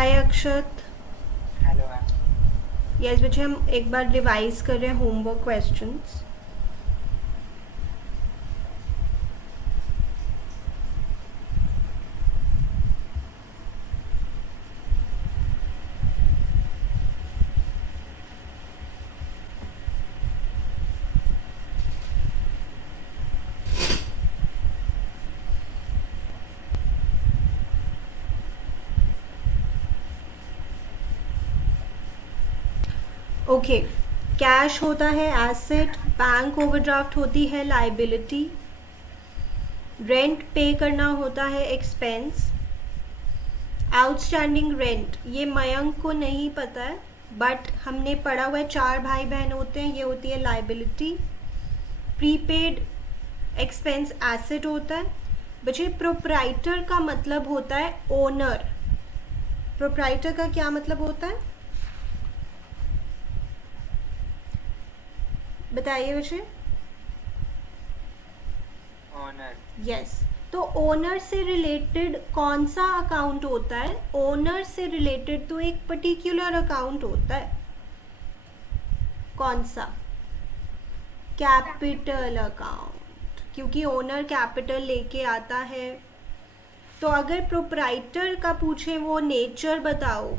हाय Akshat. Hello ma'am. Yes बच्चे, हम एक बार रिवाइज कर रहे हैं होमवर्क क्वेश्चंस। ओके, कैश होता है एसेट, बैंक ओवरड्राफ्ट होती है लाइबिलिटी, रेंट पे करना होता है एक्सपेंस, आउटस्टैंडिंग रेंट ये मयंक को नहीं पता है बट हमने पढ़ा हुआ है, 4 भाई बहन होते हैं, ये होती है लाइबिलिटी। प्रीपेड एक्सपेंस एसेट होता है। बच्चे प्रोप्राइटर का मतलब होता है ओनर। प्रोप्राइटर का क्या मतलब होता है बताइए बच्चे। ऑनर। यस, तो ओनर से रिलेटेड कौन सा अकाउंट होता है? ओनर से रिलेटेड तो एक पर्टिकुलर अकाउंट होता है। कौन सा? कैपिटल अकाउंट, क्योंकि ओनर कैपिटल लेके आता है। तो अगर प्रोप्राइटर का पूछे वो नेचर बताओ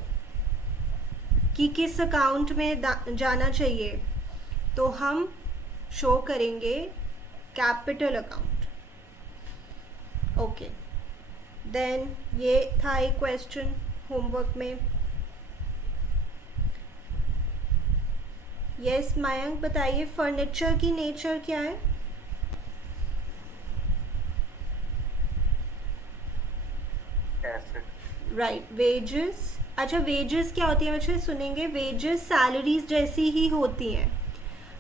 कि किस अकाउंट में जाना चाहिए, तो हम शो करेंगे कैपिटल अकाउंट। ओके, देन ये था एक क्वेश्चन होमवर्क में। यस मयंक बताइए, फर्नीचर की नेचर क्या है? एसेट। Right, wages. अच्छा, वेजेस क्या होती है बच्चे? सुनेंगे, वेजेस सैलरीज जैसी ही होती हैं।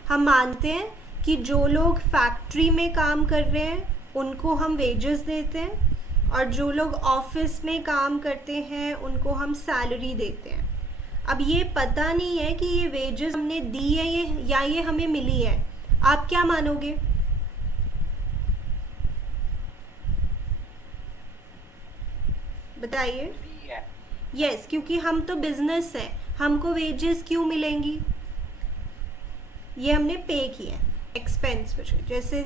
हम मानते हैं कि जो लोग फैक्ट्री में काम कर रहे हैं उनको हम वेजेस देते हैं, और जो लोग ऑफिस में काम करते हैं उनको हम सैलरी देते हैं। अब ये पता नहीं है कि ये वेजेस हमने दी है ये हमें मिली है। आप क्या मानोगे? बताइए। दी है। यस, क्योंकि हम तो बिजनेस हैं, हमको वेजेस क्यों मिलेंगी? ये हमने पे किया है एक्सपेंस पे, जैसे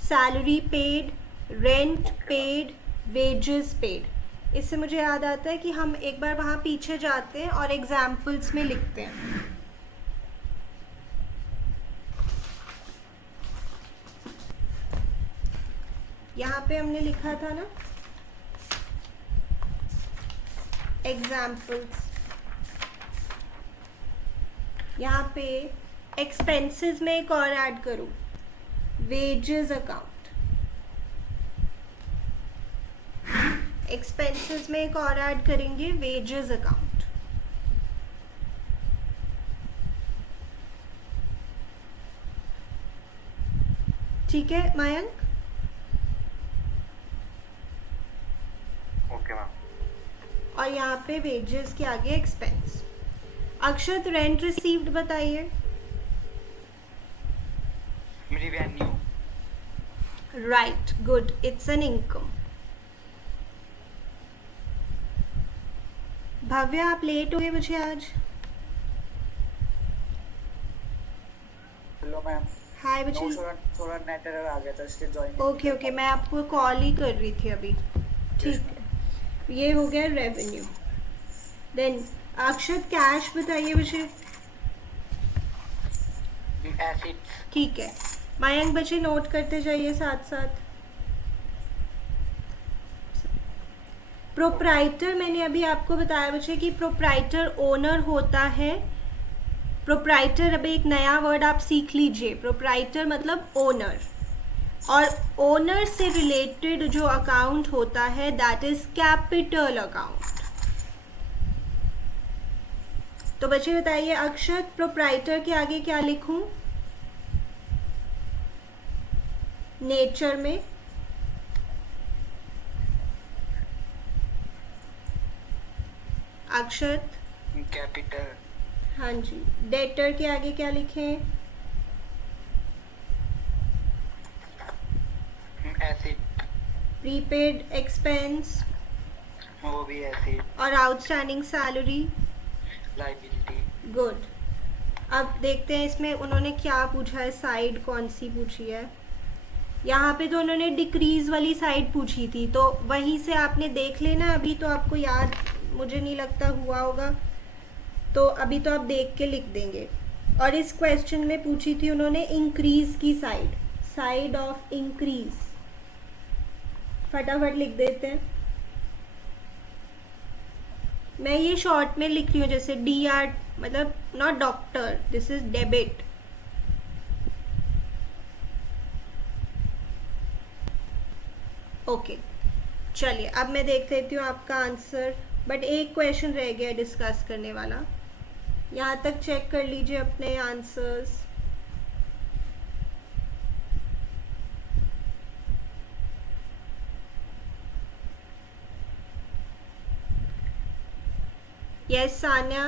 salary paid, rent okay ma'am. Paid, wages paid. इससे मुझे याद आता है कि हम एक बार वहाँ पीछे जाते हैं और एग्जाम्पल्स में लिखते हैं। यहाँ पे हमने लिखा था ना एग्जाम्पल्स। यहाँ पे एक्सपेंसेस में एक और ऐड करूँ, वेजेस अकाउंट। एक्सपेंसेस में एक और ऐड करेंगे, वेजेस अकाउंट। ठीक है मयंक? Okay ma'am. और यहाँ पे वेजेस के आगे एक्सपेंस। अक्षत, रेंट रिसीव्ड बताइए। Revenue. Right, good, it's an income. Bhavya, आप लेट हो गए मुझे आज। Hello ma'am. हाय नो, बच्चे। थोड़ा थोड़ा नेट एरर आ गया था, इसलिए ज्वाइन नहीं ओके कर ओके, पाया। मैं आपको कॉल ही कर रही थी अभी। यस ठीक मैम। है, ये हो गया रेवेन्यू। देन अक्षत, कैश बताइए बच्चे। एसेट्स। ठीक है, मयंक बच्चे नोट करते जाइए साथ साथ। Okay ma'am. प्रोप्राइटर मैंने अभी आपको बताया बच्चे कि प्रोप्राइटर ओनर होता है। प्रोप्राइटर, अब एक नया वर्ड आप सीख लीजिए, प्रोप्राइटर मतलब ओनर। और ओनर से रिलेटेड जो अकाउंट होता है दैट इज कैपिटल अकाउंट। तो बच्चे बताइए, अक्षत प्रोप्राइटर के आगे क्या लिखूं नेचर में? अक्षत? कैपिटल। हाँ जी। डेटर के आगे क्या लिखें? एसेट। Prepaid expense? वो भी एसिड. और आउटस्टैंडिंग सैलरी. लाइबिलिटी. गुड. अब देखते हैं इसमें उन्होंने क्या पूछा है, साइड कौन सी पूछी है. यहाँ पे तो उन्होंने डिक्रीज वाली साइड पूछी थी, तो वहीं से आपने देख लेना. अभी तो आपको याद मुझे नहीं लगता हुआ होगा, तो अभी तो आप देख के लिख देंगे. और इस क्वेश्चन में पूछी थी उन्होंने इंक्रीज की साइड, साइड ऑफ इंक्रीज. फटाफट लिख देते हैं. मैं ये शॉर्ट में लिख रही हूँ, जैसे डी आर, मतलब not doctor, this is debit. Okay, चलिए अब मैं देख लेती हूँ आपका आंसर. बट एक क्वेश्चन रह गया डिस्कस करने वाला. यहाँ तक चेक कर लीजिए अपने आंसर्स. यस सान्या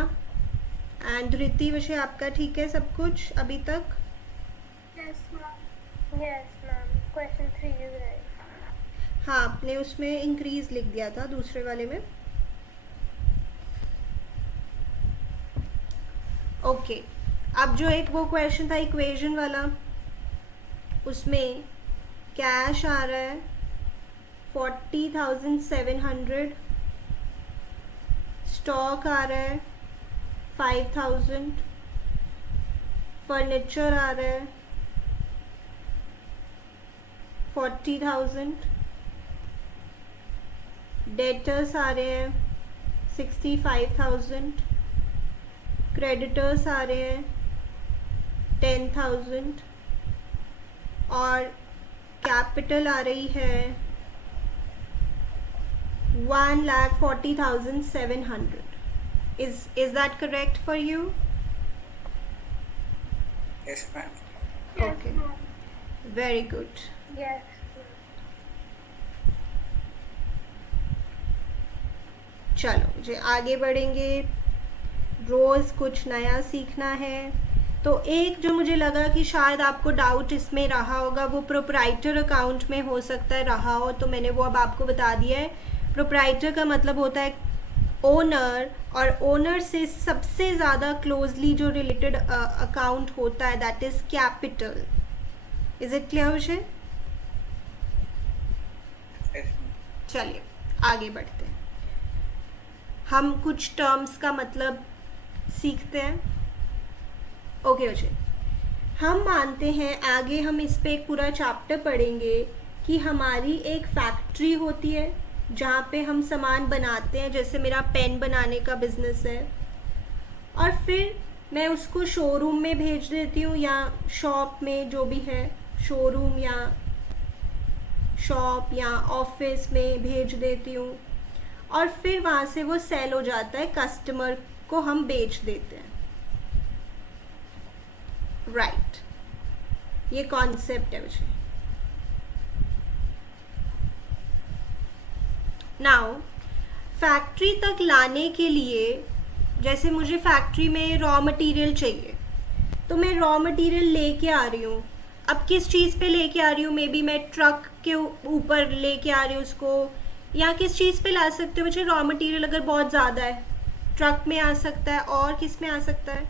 एंड धृति, विषय आपका ठीक है सब कुछ अभी तक? Yes, ma'am. Yes, ma'am. Question 3 is right. हाँ, आपने उसमें इंक्रीज लिख दिया था दूसरे वाले में. ओके, अब जो एक वो क्वेश्चन था इक्वेशन वाला, उसमें कैश आ रहा है 40,700, स्टॉक आ रहा है 5,000, फर्नीचर आ रहा है 40,000, डेटर्स आ रहे हैं 65,000, क्रेडिटर्स आ रहे हैं 10,000 और कैपिटल आ रही है 1,40,700. Is that correct for you? Yes, ma'am. Yes, Okay. ma'am. Very good. Yes. चलो मुझे आगे बढ़ेंगे. रोज़ कुछ नया सीखना है. तो एक जो मुझे लगा कि शायद आपको डाउट इसमें रहा होगा, वो प्रोप्राइटर अकाउंट में हो सकता है रहा हो, तो मैंने वो अब आपको बता दिया है. प्रोप्राइटर का मतलब होता है ओनर, और ओनर से सबसे ज़्यादा क्लोजली जो रिलेटेड अकाउंट होता है that is capital. Is it clear विषय? Yes, ma'am. चलिए आगे बढ़ते हैं. हम कुछ टर्म्स का मतलब सीखते हैं. ओके विषय, हम मानते हैं आगे हम इस पे एक पूरा चैप्टर पढ़ेंगे कि हमारी एक फैक्ट्री होती है जहाँ पे हम सामान बनाते हैं. जैसे मेरा पेन बनाने का बिजनेस है, और फिर मैं उसको शोरूम में भेज देती हूँ, या शॉप में, जो भी है, शोरूम या शॉप या ऑफिस में भेज देती हूँ, और फिर वहाँ से वो सेल हो जाता है, कस्टमर को हम बेच देते हैं. राइट, ये कॉन्सेप्ट है मुझे. नाउ फैक्ट्री तक लाने के लिए, जैसे मुझे फैक्ट्री में रॉ मटेरियल चाहिए, तो मैं रॉ मटेरियल लेके आ रही हूँ. अब किस चीज़ पे लेके आ रही हूँ? मे बी मैं ट्रक के ऊपर लेके आ रही हूँ उसको, या किस चीज़ पे ला सकते हो मुझे रॉ मटेरियल अगर बहुत ज़्यादा है? ट्रक में आ सकता है, और किस में आ सकता है?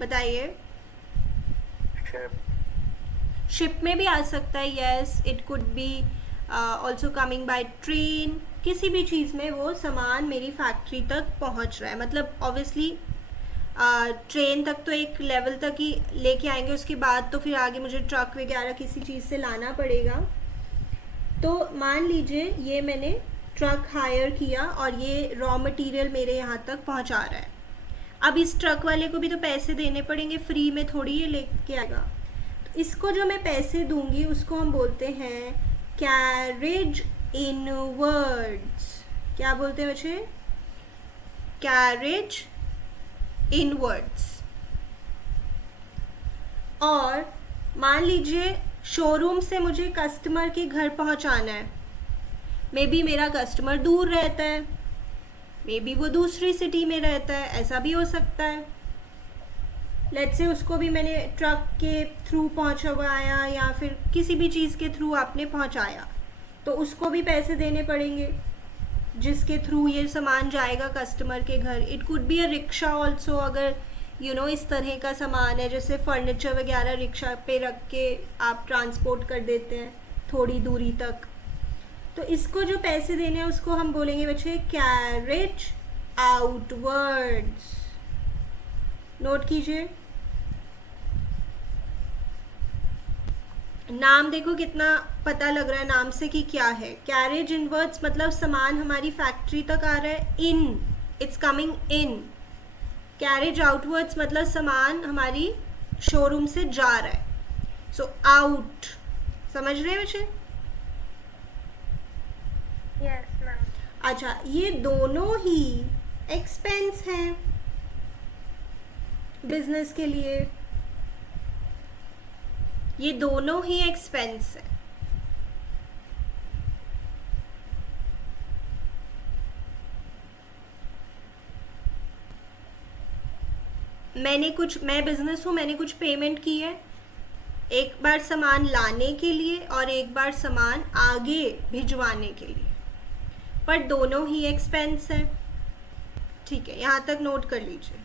बताइए. Sure. शिप में भी आ सकता है. Yes, it could be also coming by train. किसी भी चीज़ में वो सामान मेरी फैक्ट्री तक पहुंच रहा है. मतलब ऑब्वियसली ट्रेन तक तो एक लेवल तक ही लेके आएंगे, उसके बाद तो फिर आगे मुझे ट्रक वगैरह किसी चीज़ से लाना पड़ेगा. तो मान लीजिए ये मैंने ट्रक हायर किया और ये रॉ मटेरियल मेरे यहाँ तक पहुँचा रहा है. अब इस ट्रक वाले को भी तो पैसे देने पड़ेंगे, फ्री में थोड़ी ये लेके आएगा. तो इसको जो मैं पैसे दूंगी उसको हम बोलते हैं कैरेज इनवर्ड्स. क्या बोलते हैं बच्चे? Carriage inwards. और मान लीजिए शोरूम से मुझे कस्टमर के घर पहुंचाना है. मे बी मेरा कस्टमर दूर रहता है, मे बी वो दूसरी सिटी में रहता है, ऐसा भी हो सकता है. लेट्स से उसको भी मैंने ट्रक के थ्रू पहुंचवाया या फिर किसी भी चीज़ के थ्रू आपने पहुंचाया, तो उसको भी पैसे देने पड़ेंगे जिसके थ्रू ये सामान जाएगा कस्टमर के घर. It could be a rickshaw also, अगर इस तरह का सामान है जैसे फर्नीचर वगैरह रिक्शा पे रख के आप ट्रांसपोर्ट कर देते हैं थोड़ी दूरी तक, तो इसको जो पैसे देने हैं उसको हम बोलेंगे बच्चे कैरेज आउटवर्ड्स. नोट कीजिए. नाम देखो कितना पता लग रहा है नाम से कि क्या है. कैरेज इनवर्ड्स मतलब सामान हमारी फैक्ट्री तक आ रहा है, in, it's coming in. Carriage outwards मतलब सामान हमारी शोरूम से जा रहा है. सो आउट, समझ रहे हैं बच्चे? Yes, ma'am. अच्छा, ये दोनों ही एक्सपेंस हैं बिजनेस के लिए. ये दोनों ही एक्सपेंस है. मैं बिजनेस हूँ, मैंने कुछ पेमेंट की है, एक बार सामान लाने के लिए और एक बार सामान आगे भिजवाने के लिए, पर दोनों ही एक्सपेंस है. ठीक है, यहाँ तक नोट कर लीजिए.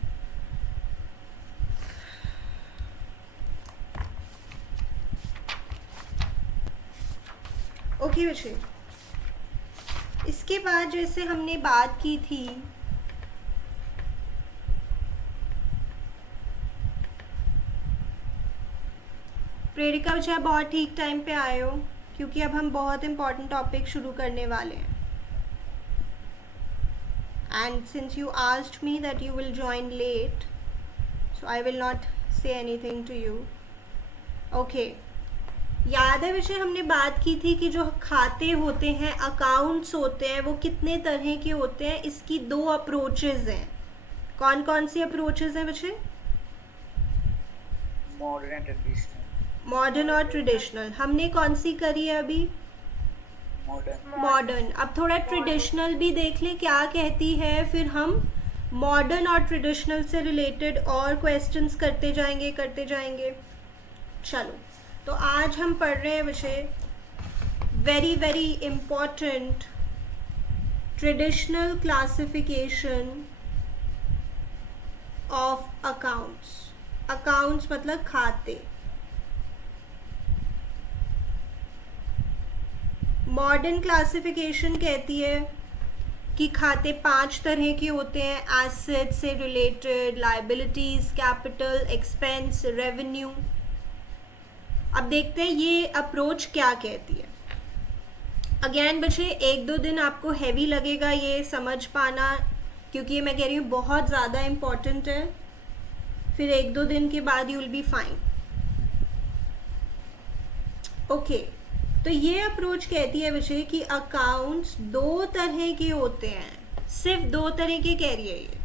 ओके बच्चे, इसके बाद जैसे हमने बात की थी प्रेरिका बच्चे, आप बहुत ठीक टाइम पे आए हो क्योंकि अब हम बहुत इम्पॉर्टेंट टॉपिक शुरू करने वाले हैं. And since you asked me that you will join late, so I will not say anything to you. Okay. याद है विषय हमने बात की थी कि जो खाते होते हैं, अकाउंट्स होते हैं, वो कितने तरह के होते हैं. इसकी 2 अप्रोचेज हैं. कौन कौन सी अप्रोचेज हैं बच्चे? Modern and traditional. मॉडर्न और ट्रेडिशनल. हमने कौन सी करी है अभी? मॉडर्न. अब थोड़ा ट्रेडिशनल भी देख ले क्या कहती है, फिर हम मॉडर्न और ट्रेडिशनल से रिलेटेड और क्वेश्चंस करते जाएंगे. चलो, तो आज हम पढ़ रहे हैं विषय very very important traditional classification of accounts. Accounts मतलब खाते. मॉडर्न क्लासिफिकेशन कहती है कि खाते 5 तरह के होते हैं. एसेट से related, liabilities, capital, expense, revenue. अब देखते हैं ये अप्रोच क्या कहती है. अगेन बच्चे, 1-2 दिन आपको हैवी लगेगा ये समझ पाना, क्योंकि ये मैं कह रही हूँ बहुत ज़्यादा इम्पॉर्टेंट है. फिर 1-2 दिन के बाद you will be fine. Okay, तो ये अप्रोच कहती है बच्चे कि अकाउंट्स 2 तरह के होते हैं. सिर्फ 2 तरह के कह रही है ये.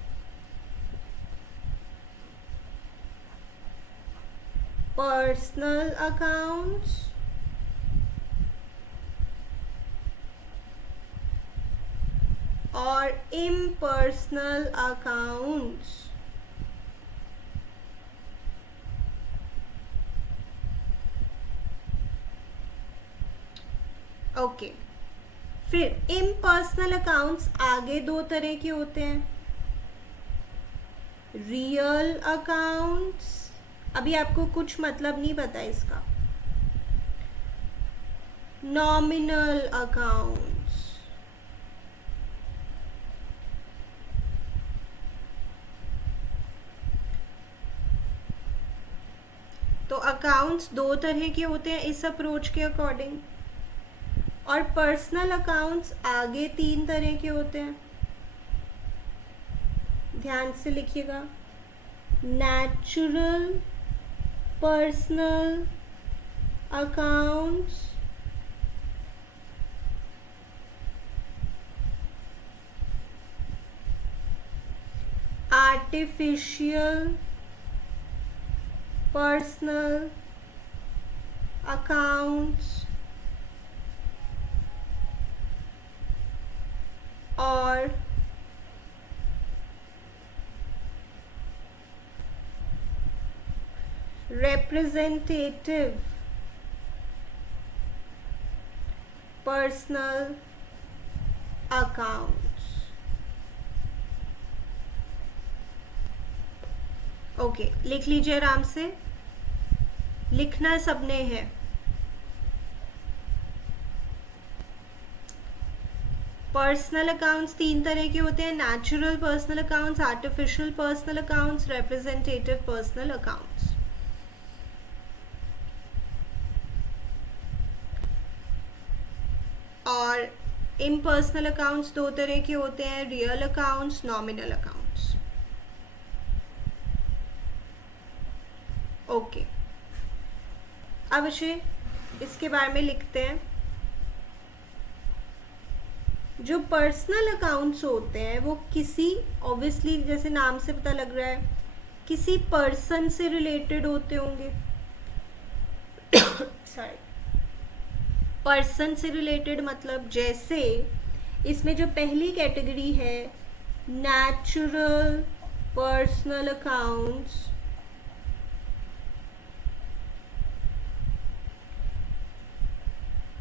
पर्सनल अकाउंट्स और इम्पर्सनल अकाउंट्स. ओके. फिर इम्पर्सनल अकाउंट्स आगे 2 तरह के होते हैं. रियल अकाउंट्स, अभी आपको कुछ मतलब नहीं पता इसका. Nominal accounts. तो अकाउंट्स 2 तरह के होते हैं इस अप्रोच के अकॉर्डिंग. और पर्सनल अकाउंट्स आगे 3 तरह के होते हैं. ध्यान से लिखिएगा. Natural personal accounts, artificial personal accounts और representative personal accounts. ओके, लिख लीजिए आराम से, लिखना सबने है। पर्सनल अकाउंट्स तीन तरह के होते हैं, natural personal accounts, artificial personal accounts, representative personal accounts. और इम्पर्सनल अकाउंट्स दो तरह के होते हैं, real accounts, nominal accounts. Okay, अब इसके बारे में लिखते हैं। जो पर्सनल अकाउंट्स होते हैं वो किसी, ऑब्वियसली जैसे नाम से पता लग रहा है, किसी पर्सन से रिलेटेड होते होंगे। सॉरी, पर्सन से रिलेटेड मतलब जैसे इसमें जो पहली कैटेगरी है नेचुरल पर्सनल अकाउंट्स,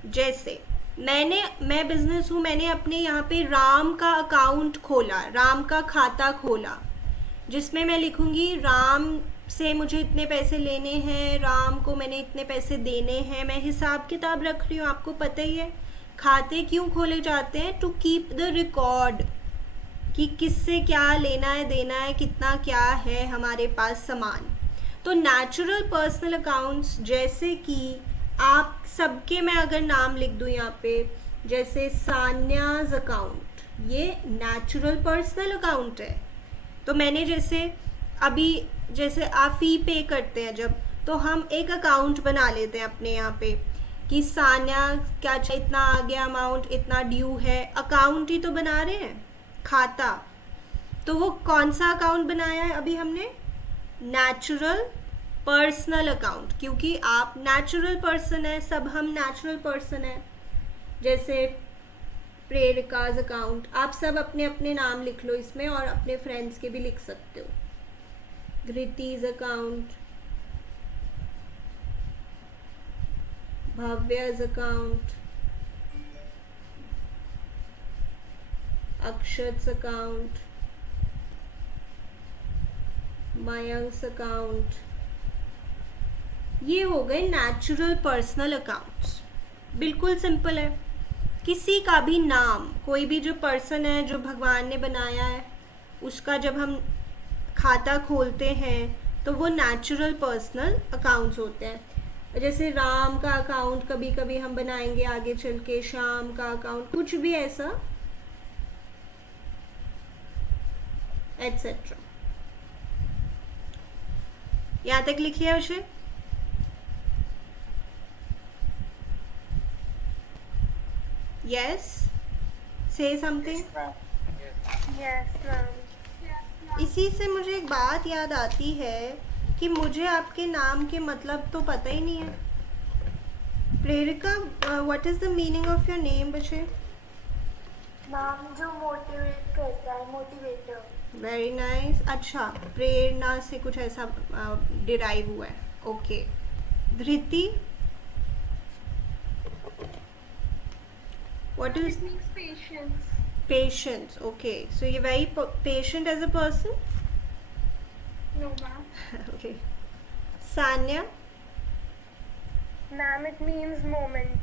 जैसे मैं बिजनेस हूँ, मैंने अपने यहाँ पे राम का अकाउंट खोला, राम का खाता खोला, जिसमें मैं लिखूंगी राम से मुझे इतने पैसे लेने हैं, राम को मैंने इतने पैसे देने हैं। मैं हिसाब किताब रख रही हूँ। आपको पता ही है खाते क्यों खोले जाते हैं, टू कीप द रिकॉर्ड कि किससे क्या लेना है देना है, कितना क्या है हमारे पास सामान। तो नेचुरल पर्सनल अकाउंट्स, जैसे कि आप सबके मैं अगर नाम लिख दूँ यहाँ पे, जैसे सान्याज अकाउंट, ये नेचुरल पर्सनल अकाउंट है। तो मैंने जैसे आप फ़ी पे करते हैं जब, तो हम एक अकाउंट बना लेते हैं अपने यहाँ पे कि सान्या क्या इतना आ गया अमाउंट, इतना ड्यू है, अकाउंट ही तो बना रहे हैं, खाता। तो वो कौन सा अकाउंट बनाया है अभी हमने, नेचुरल पर्सनल अकाउंट, क्योंकि आप नेचुरल पर्सन है, सब हम नेचुरल पर्सन है। जैसे प्रेरिकाज अकाउंट, आप सब अपने अपने नाम लिख लो इसमें, और अपने फ्रेंड्स के भी लिख सकते हो। धृतिज अकाउंट, भव्यज अकाउंट, अक्षत अकाउंट, मयंक अकाउंट, ये हो गए नेचुरल पर्सनल अकाउंट्स। बिल्कुल सिंपल है। किसी का भी नाम, कोई भी जो पर्सन है जो भगवान ने बनाया है, उसका जब हम खाता खोलते हैं तो वो नेचुरल पर्सनल अकाउंट्स होते हैं। जैसे राम का अकाउंट कभी कभी हम बनाएंगे आगे चल के, श्याम का अकाउंट, कुछ भी ऐसा एटसेट्रा। यहाँ तक लिखिए उसे। Yes, say something. Yes, ma'am. Yes. Yes, ma'am. इसी से मुझे एक बात याद आती है कि मुझे आपके नाम के मतलब तो पता ही नहीं है। Prerika, what is the meaning of your name बच्चे? मैम जो मोटिवेट करता है, मोटिवेटर। Very nice. अच्छा, प्रेरणा से कुछ ऐसा डिराइव हुआ है। Okay. Dhriti, what is It means patience. patience? Okay, so you're very patient as a person. No, ma'am. Okay. Sanya, Ma'am, it means moment.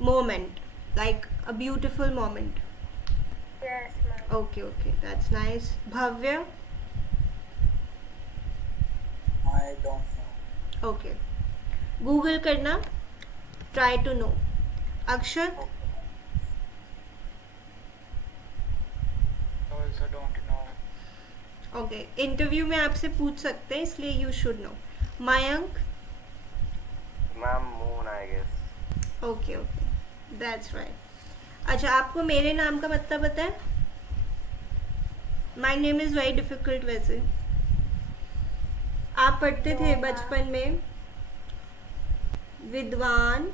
moment, like a beautiful moment. Yes, ma'am. Okay, okay, that's nice. Bhavya, I don't know. okay. Google करना, try to know. Akshat, Also don't know. okay. Interview में आपसे पूछ सकते हैं, इसलिए you should know. Mayank, Ma'am, moon, I guess. okay, okay, that's right. अच्छा, आपको मेरे नाम का मतलब पता है? My name is very difficult वैसे। आप पढ़ते थे बचपन में, विद्वान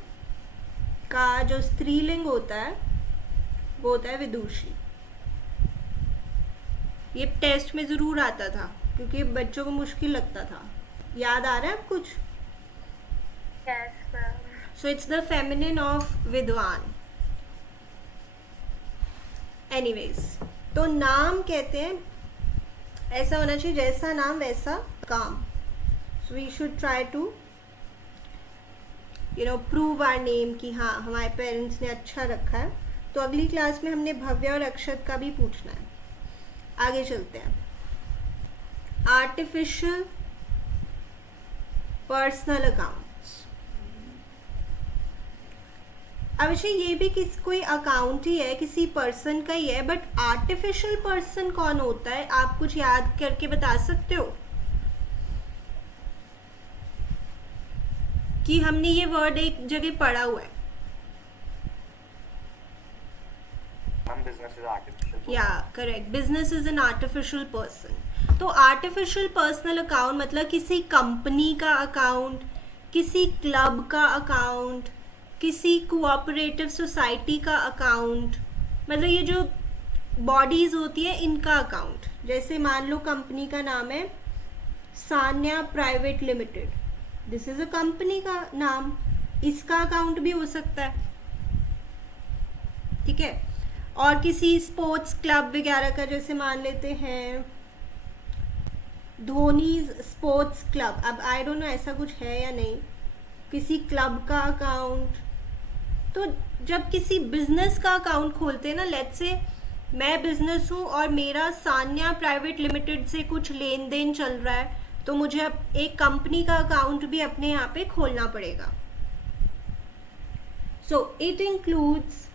का जो स्त्रीलिंग होता है वो होता है विदुषी। ये टेस्ट में ज़रूर आता था क्योंकि बच्चों को मुश्किल लगता था। याद आ रहा है अब कुछ? Yes, ma'am. So it's the feminine of Vidwan. Anyways, तो नाम कहते हैं ऐसा होना चाहिए जैसा नाम वैसा काम. So we should try to prove our name कि हाँ हमारे पेरेंट्स ने अच्छा रखा है. तो अगली क्लास में हमने भव्य और अक्षत का भी पूछना है. आगे चलते हैं. Artificial personal accounts. अवश्य ये भी कोई अकाउंट ही है, किसी पर्सन का ही है, बट आर्टिफिशियल पर्सन कौन होता है? आप कुछ याद करके बता सकते हो कि हमने ये वर्ड एक जगह पढ़ा हुआ है. Business is artificial. या correct, business is an artificial person. तो आर्टिफिशियल पर्सनल अकाउंट मतलब किसी कंपनी का अकाउंट, किसी क्लब का अकाउंट, किसी कोऑपरेटिव सोसाइटी का अकाउंट, मतलब ये जो बॉडीज होती है इनका अकाउंट. जैसे मान लो कंपनी का नाम है Sanya private limited. This is a company का नाम, इसका अकाउंट भी हो सकता है. ठीक है. और किसी स्पोर्ट्स क्लब वगैरह का, जैसे मान लेते हैं धोनी स्पोर्ट्स क्लब. अब आई डोंट नो ऐसा कुछ है या नहीं. किसी क्लब का अकाउंट. तो जब किसी बिजनेस का अकाउंट खोलते हैं ना, लेट्स से मैं बिजनेस हूँ और मेरा सान्या प्राइवेट लिमिटेड से कुछ लेन देन चल रहा है, तो मुझे अब एक कंपनी का अकाउंट भी अपने यहाँ पे खोलना पड़ेगा. So it includes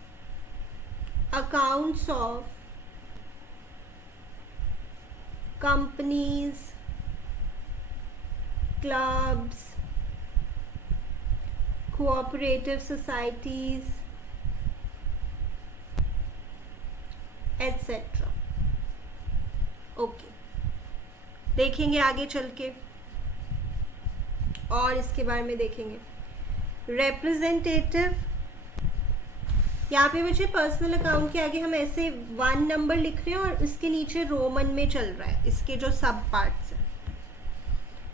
accounts of companies, clubs, cooperative societies, etc. Okay, देखेंगे आगे चल के और इसके बारे में देखेंगे. रिप्रेजेंटेटिव. यहाँ पे बच्चे पर्सनल अकाउंट के आगे हम ऐसे 1 नंबर लिख रहे हैं और इसके नीचे रोमन में चल रहा है इसके जो सब पार्ट्स हैं.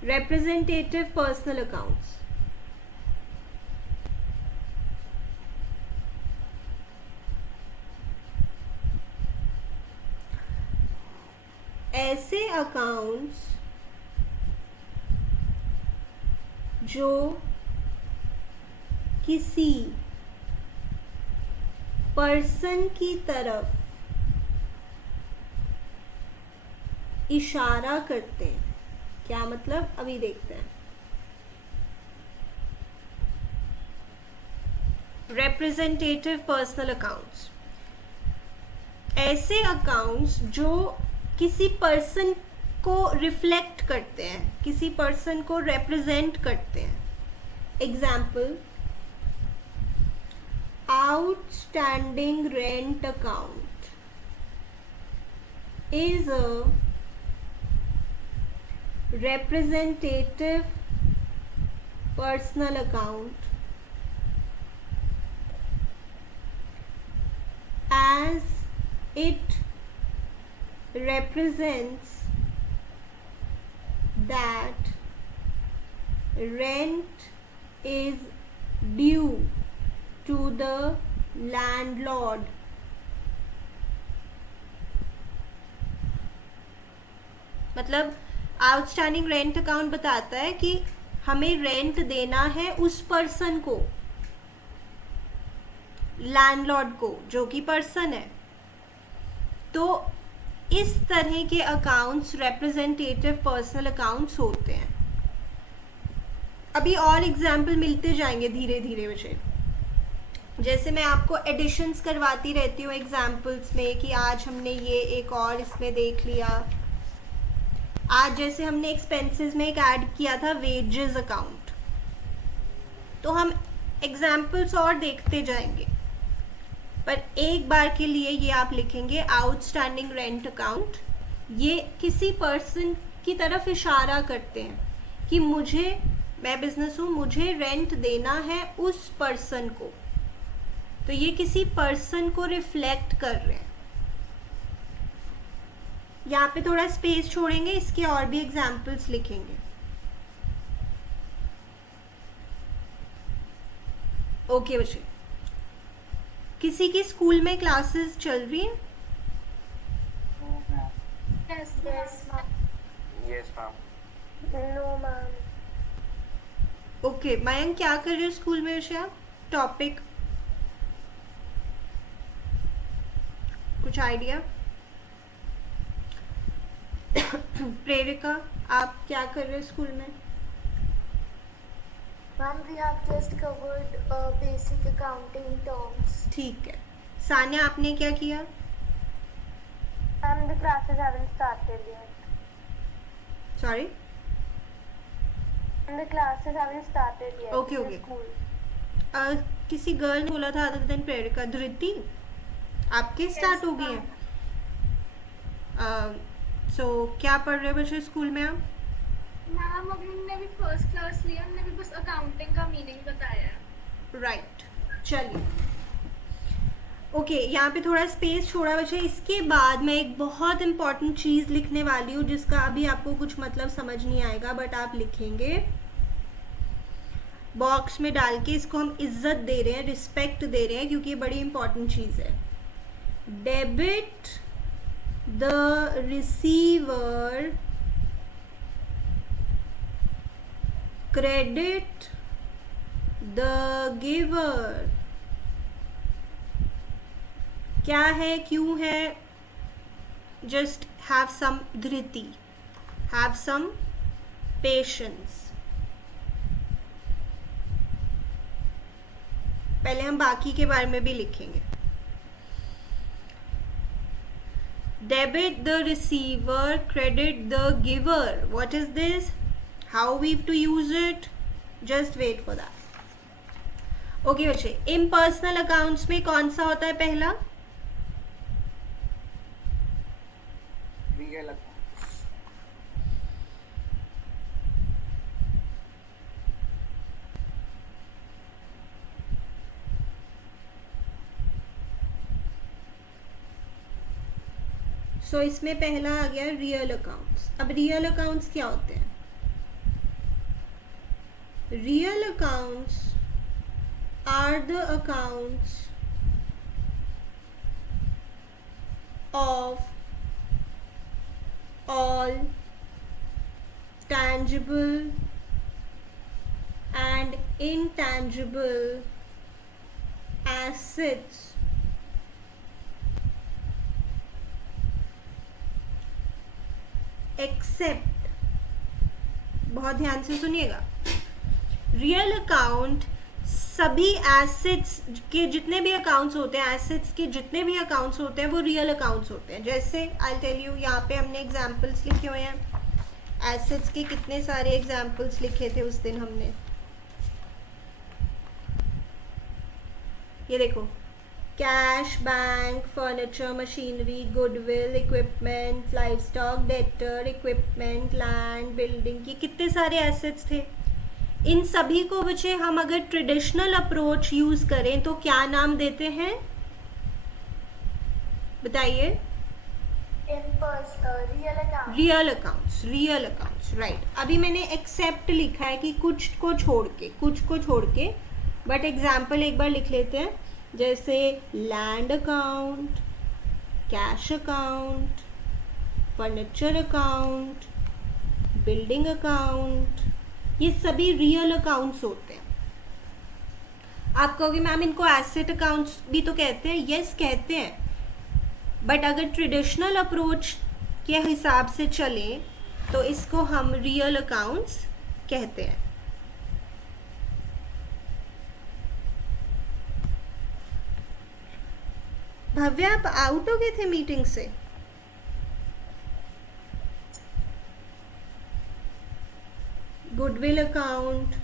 Representative personal accounts. ऐसे अकाउंट्स जो किसी पर्सन की तरफ इशारा करते हैं. क्या मतलब, अभी देखते हैं. Representative personal accounts. ऐसे अकाउंट्स जो किसी पर्सन को रिफ्लेक्ट करते हैं, किसी पर्सन को रिप्रेजेंट करते हैं. Example, outstanding rent account is a representative personal account as it represents that rent is due to the landlord. मतलब आउटस्टैंडिंग रेंट अकाउंट बताता है कि हमें रेंट देना है उस पर्सन को, लैंडलॉर्ड को, जो कि पर्सन है. तो इस तरह के अकाउंट्स रिप्रेजेंटेटिव पर्सनल अकाउंट्स होते हैं. अभी और एग्जाम्पल मिलते जाएंगे धीरे धीरे बच्चे. जैसे मैं आपको एडिशंस करवाती रहती हूँ एग्जाम्पल्स में कि आज हमने ये एक और इसमें देख लिया. आज जैसे हमने एक्सपेंसेस में एक ऐड किया था वेजेस अकाउंट, तो हम एग्जाम्पल्स और देखते जाएंगे. पर एक बार के लिए ये आप लिखेंगे आउटस्टैंडिंग रेंट अकाउंट. ये किसी पर्सन की तरफ इशारा करते हैं कि मुझे, मैं बिजनेस हूँ, मुझे रेंट देना है उस पर्सन को. तो ये किसी पर्सन को रिफ्लेक्ट कर रहे हैं. यहाँ पे थोड़ा स्पेस छोड़ेंगे, इसके और भी एग्जाम्पल्स लिखेंगे. ओके बच्चे, किसी की स्कूल में क्लासेस चल रही हैं? No, ma'am. Yes, yes, ma'am. Yes, ma'am. No, ma'am. Okay Mayank, क्या कर रहे हो स्कूल में बच्चे आप? टॉपिक कुछ आइडिया? प्रेरिका, आप क्या कर रहे हो स्कूल में? Ma'am, we have just covered basic accounting terms. ठीक है। सान्या, आपने क्या किया? Ma'am, the classes haven't started yet. Sorry. And the classes haven't started yet. Okay, in okay. the school. किसी गर्ल ने बोला था अदर देन प्रेरिका, धृति आपके स्टार्ट हो गई है? सो क्या पढ़ रहे हो बच्चे स्कूल में आप? मैम अभी हमने भी फर्स्ट क्लास लिया, हमने भी बस अकाउंटिंग का मीनिंग बताया है। राइट, चलिए। ओके, यहाँ पे थोड़ा स्पेस छोड़ा बच्चे। इसके बाद मैं एक बहुत इंपॉर्टेंट चीज़ लिखने वाली हूँ जिसका अभी आपको कुछ मतलब समझ नहीं आएगा, बट आप लिखेंगे बॉक्स में डाल के। इसको हम इज्जत दे रहे हैं, रिस्पेक्ट दे रहे हैं, क्योंकि ये बड़ी इंपॉर्टेंट चीज़ है। Debit the receiver, credit the giver. क्या है, क्यों है? जस्ट हैव सम धृति, हैव सम पेशेंस। पहले हम बाकी के बारे में भी लिखेंगे। Debit the receiver, credit the giver. What is this? How we to use it? Just wait for that. Okay बच्चे, इम्पर्सनल अकाउंट्स में कौन सा होता है पहला? Real account. सो इसमें पहला आ गया रियल अकाउंट्स। अब रियल अकाउंट्स क्या होते हैं? Real accounts are the accounts of all tangible and intangible assets except, बहुत ध्यान से सुनिएगा, रियल अकाउंट सभी एसेट्स के जितने भी अकाउंट्स होते हैं, एसेट्स के जितने भी अकाउंट्स होते हैं वो रियल अकाउंट्स होते हैं। जैसे आई टेल यू, यहाँ पे हमने एग्जांपल्स लिखे हुए हैं। एसेट्स के कितने सारे एग्जांपल्स लिखे थे उस दिन हमने। ये देखो, cash, bank, furniture, machinery, goodwill, equipment, livestock, debtor, equipment, land, building, ये कितने सारे एसेट्स थे। इन सभी को बच्चे हम अगर ट्रेडिशनल अप्रोच यूज करें तो क्या नाम देते हैं? बताइए। Real account. Real accounts, real accounts, right. अभी मैंने एक्सेप्ट लिखा है कि कुछ को छोड़ के, कुछ को छोड़ के, बट एग्जाम्पल एक बार लिख लेते हैं। जैसे land account, cash account, furniture account, building account, ये सभी रियल अकाउंट्स होते हैं। आप कहोगे मैम इनको एसेट अकाउंट्स भी तो कहते हैं। यस, कहते हैं, बट अगर ट्रेडिशनल अप्रोच के हिसाब से चलें तो इसको हम रियल अकाउंट्स कहते हैं। भव्य, आप आउट हो गए थे मीटिंग से? गुडविल अकाउंट,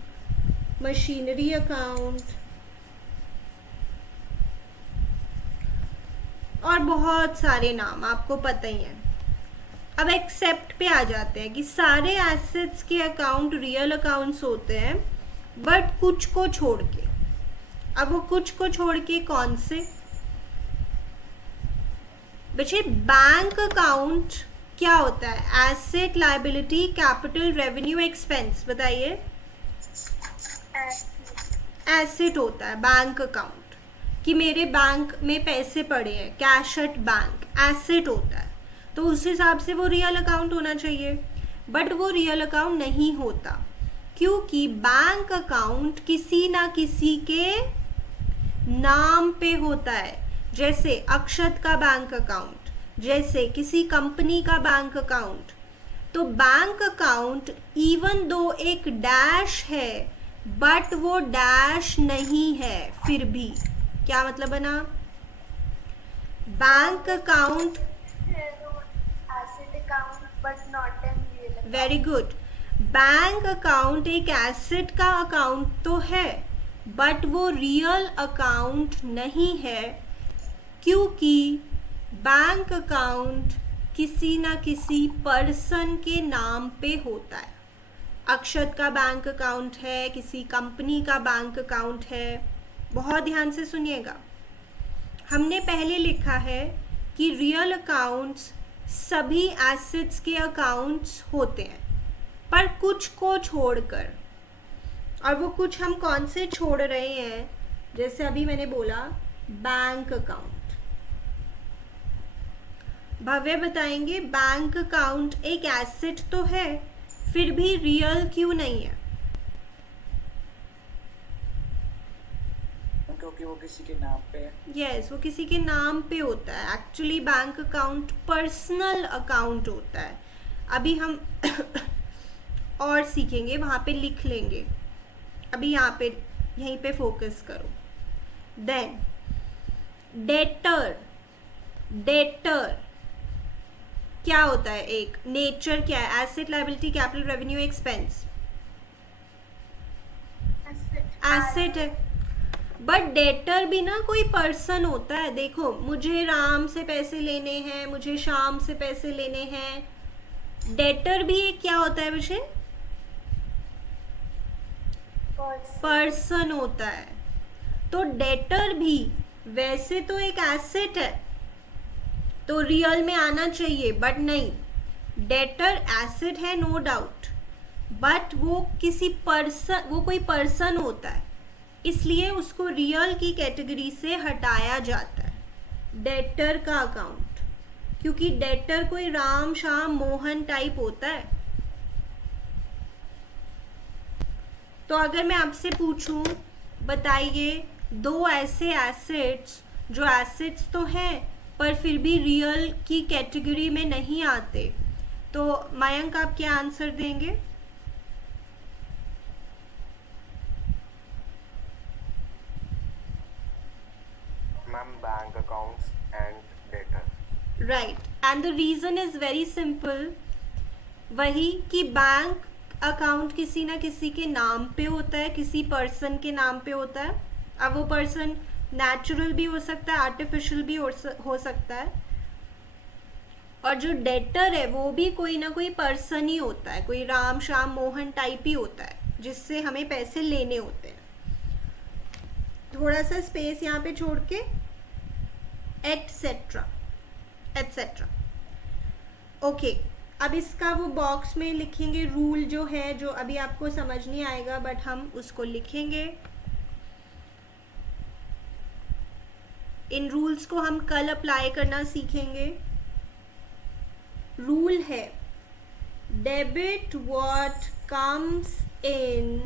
मशीनरी अकाउंट और बहुत सारे नाम आपको पता ही हैं। अब एक्सेप्ट पे आ जाते हैं कि सारे एसेट्स के अकाउंट रियल अकाउंट्स होते हैं, बट कुछ को छोड़ के। अब वो कुछ को छोड़ के कौन से? बच्चे, बैंक अकाउंट क्या होता है? Asset, liability, capital, revenue, expense. बताइए। एसेट होता है बैंक अकाउंट, कि मेरे बैंक में पैसे पड़े हैं, कैश एट बैंक एसेट होता है, तो उस हिसाब से वो रियल अकाउंट होना चाहिए। बट वो रियल अकाउंट नहीं होता, क्योंकि बैंक अकाउंट किसी ना किसी के नाम पे होता है। जैसे अक्षत का बैंक अकाउंट, जैसे किसी कंपनी का बैंक अकाउंट। तो बैंक अकाउंट इवन दो एक डैश है, बट वो डैश नहीं है फिर भी। क्या मतलब बना? Bank account, asset account but not an real account. Very good. Bank account एक एसेट का अकाउंट तो है, बट वो रियल अकाउंट नहीं है, क्योंकि बैंक अकाउंट किसी ना किसी पर्सन के नाम पे होता है। अक्षत का बैंक अकाउंट है, किसी कंपनी का बैंक अकाउंट है। बहुत ध्यान से सुनिएगा, हमने पहले लिखा है कि रियल अकाउंट्स सभी एसेट्स के अकाउंट्स होते हैं, पर कुछ को छोड़कर। और वो कुछ हम कौन से छोड़ रहे हैं? जैसे अभी मैंने बोला बैंक अकाउंट। भव्य बताएंगे बैंक अकाउंट एक एसेट तो है, फिर भी रियल क्यों नहीं है? क्योंकि वो किसी के नाम पे है। यस, वो किसी के नाम पे होता है। Actually bank account personal account होता है। अभी हम और सीखेंगे, वहाँ पे लिख लेंगे। अभी यहाँ पे यहीं पे फोकस करो। देन डेटर, डेटर क्या होता है? एक नेचर क्या है? Asset, liability, capital, revenue, expense. Asset है, बट डेटर भी ना कोई पर्सन होता है। देखो, मुझे राम से पैसे लेने हैं, मुझे शाम से पैसे लेने हैं। डेटर भी एक क्या होता है बच्चे? पर्सन होता है। तो डेटर भी वैसे तो एक एसेट है, तो रियल में आना चाहिए, बट नहीं। डेटर एसेट है नो डाउट, बट वो किसी पर्सन, वो कोई पर्सन होता है, इसलिए उसको रियल की कैटेगरी से हटाया जाता है डेटर का अकाउंट, क्योंकि डेटर कोई राम श्याम मोहन टाइप होता है। तो अगर मैं आपसे पूछूं, बताइए दो ऐसे एसेट्स जो एसेट्स तो हैं पर फिर भी रियल की कैटेगरी में नहीं आते, तो मयंक आप क्या आंसर देंगे? Ma'am bank accounts and debtor. Right, and the reason is very simple, वही कि बैंक अकाउंट किसी ना किसी के नाम पे होता है, किसी पर्सन के नाम पे होता है। अब वो पर्सन नेचुरल भी हो सकता है, आर्टिफिशियल भी हो सकता है। और जो डेटर है वो भी कोई ना कोई पर्सन ही होता है, कोई राम श्याम मोहन टाइप ही होता है, जिससे हमें पैसे लेने होते हैं। थोड़ा सा स्पेस यहाँ पे छोड़ के एटसेट्रा, एटसेट्रा। ओके, अब इसका वो बॉक्स में लिखेंगे रूल जो है, जो अभी आपको समझ नहीं आएगा, बट हम उसको लिखेंगे। इन रूल्स को हम कल अप्लाई करना सीखेंगे। रूल है debit what comes in,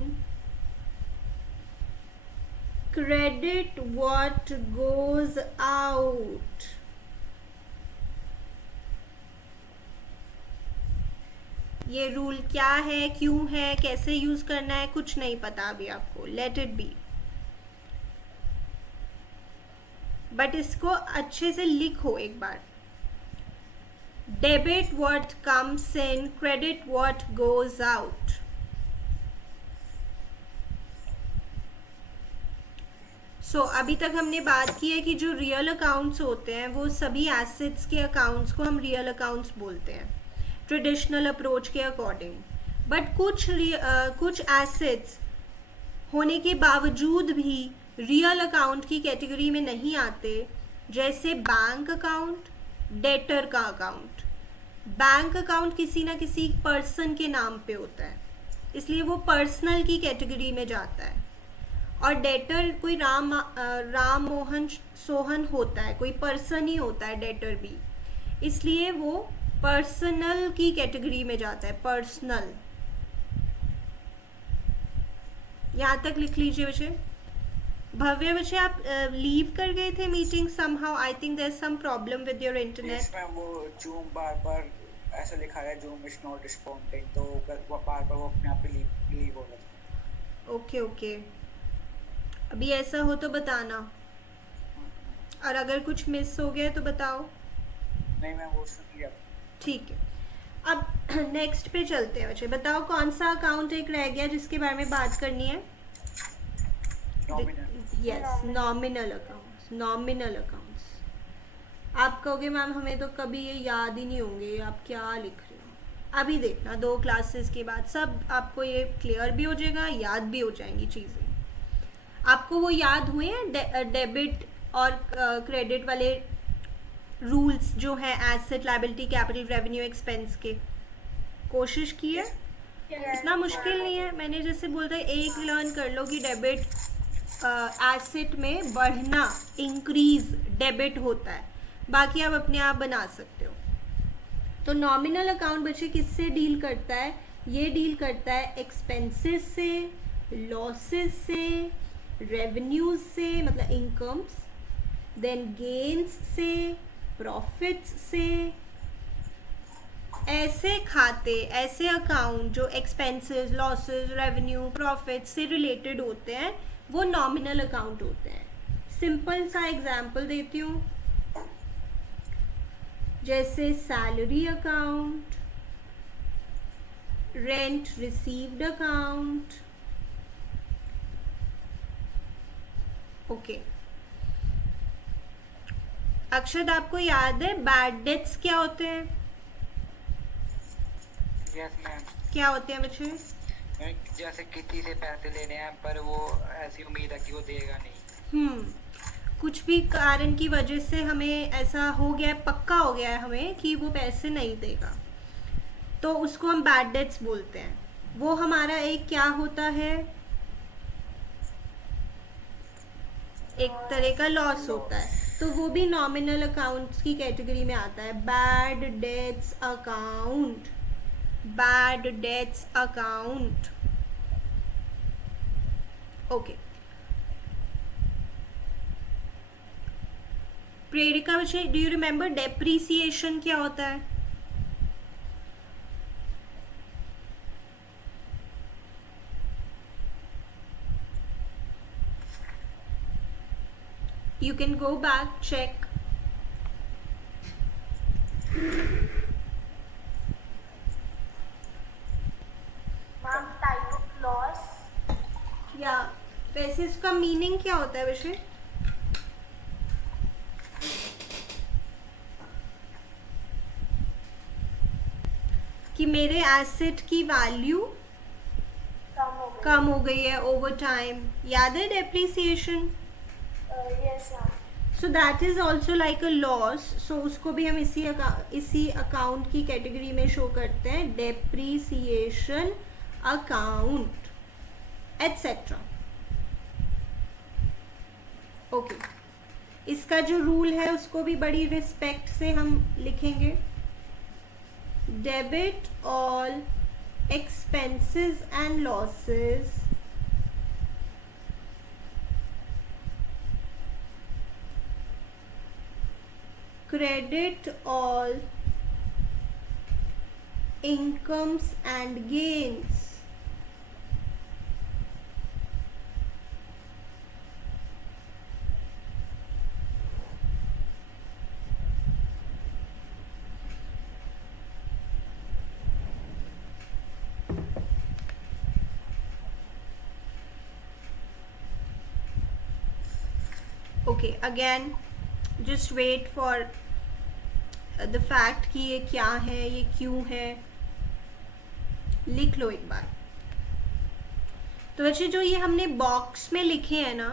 credit what goes out. ये रूल क्या है, क्यों है, कैसे यूज करना है, कुछ नहीं पता अभी आपको, लेट इट बी। बट इसको अच्छे से लिखो एक बार। Debit what comes in, credit what goes out. So अभी तक हमने बात की है कि जो रियल अकाउंट्स होते हैं वो सभी एसेट्स के अकाउंट्स को हम रियल अकाउंट्स बोलते हैं ट्रेडिशनल अप्रोच के अकॉर्डिंग। बट कुछ एसेट्स होने के बावजूद भी रियल अकाउंट की कैटेगरी में नहीं आते, जैसे बैंक अकाउंट, डेटर का अकाउंट। बैंक अकाउंट किसी ना किसी पर्सन के नाम पे होता है, इसलिए वो पर्सनल की कैटेगरी में जाता है। और डेटर कोई राम मोहन सोहन होता है, कोई पर्सन ही होता है डेटर भी, इसलिए वो पर्सनल की कैटेगरी में जाता है, पर्सनल। यहाँ तक लिख लीजिए बच्चे। भव्य बच्चे आप लीव कर गए थे meeting somehow, I think there is some problem with your internet. Yes ma'am, वो जूम बार बार ऐसा लिखा है जूम इज नॉट रिस्पॉन्डिंग, तो वो बार बार वो अपने आप ही लीव हो रहा था। ओके ओके, अभी ऐसा हो तो बताना, और अगर कुछ मिस हो गया तो बताओ। नहीं मैम, वो सुन लिया। ठीक है, अब नेक्स्ट पे चलते हैं बच्चे। बताओ कौन सा अकाउंट एक रह गया जिसके बारे में बात करनी है? Nominal. Yes, nominal accounts. Nominal accounts आप कहोगे मैम हमें तो कभी ये याद ही नहीं होंगे, आप क्या लिख रहे हो। अभी देखना 2 क्लासेस के बाद सब आपको ये क्लियर भी हो जाएगा, याद भी हो जाएंगी चीज़ें। आपको वो याद हुए हैं डेबिट और क्रेडिट वाले रूल्स जो हैं asset, liability, capital, revenue, expense के? कोशिश की है? इतना मुश्किल नहीं है। मैंने जैसे बोलता है एक लर्न कर लो कि डेबिट एसेट में बढ़ना, इंक्रीज डेबिट होता है, बाकी आप अपने आप बना सकते हो। तो नॉमिनल अकाउंट बच्चे किससे डील करता है? ये डील करता है एक्सपेंसेस से, लॉसेस से, रेवेन्यूज से मतलब इनकम्स, देन गेन्स से, प्रॉफिट्स से। ऐसे खाते, ऐसे अकाउंट जो एक्सपेंसेस, लॉसेस, रेवेन्यू, प्रॉफिट से रिलेटेड होते हैं वो नॉमिनल अकाउंट होते हैं। सिंपल सा एग्जांपल देती हूँ, जैसे salary account, rent received account. Okay, Akshat आपको याद है बैड डेट्स क्या होते हैं? Yes ma'am. क्या होते हैं बच्चे? जैसे किसी से पैसे लेने हैं पर वो ऐसी उम्मीद है कि वो देगा नहीं। कुछ भी कारण की वजह से हमें ऐसा हो गया है, पक्का हो गया है हमें कि वो पैसे नहीं देगा, तो उसको हम बैड डेट्स बोलते हैं। वो हमारा एक क्या होता है, एक तरह का लॉस होता है, तो वो भी नॉमिनल अकाउंट्स की कैटेगरी में आता है। Bad debts account, bad debts account. Okay, Prerika बच्चे डू यू रिमेम्बर डेप्रीसिएशन क्या होता है? You can go back, check. Ma'am, type of loss. या वैसे इसका मीनिंग क्या होता है वैसे? कि मेरे एसेट की वैल्यू कम हो गई है ओवर टाइम। याद है depreciation? Yes, ma'am. So that is also like a loss, so उसको भी हम इसी अकाउंट की कैटेगरी में शो करते हैं, डेप्रीसिएशन अकाउंट एटसेट्रा। ओके, इसका जो रूल है उसको भी बड़ी रिस्पेक्ट से हम लिखेंगे। Debit all expenses and losses credit all incomes and gains okay again just wait for the fact कि ये क्या है, ये क्यों है, लिख लो एक बार। तो बच्चे जो ये हमने बॉक्स में लिखे हैं ना,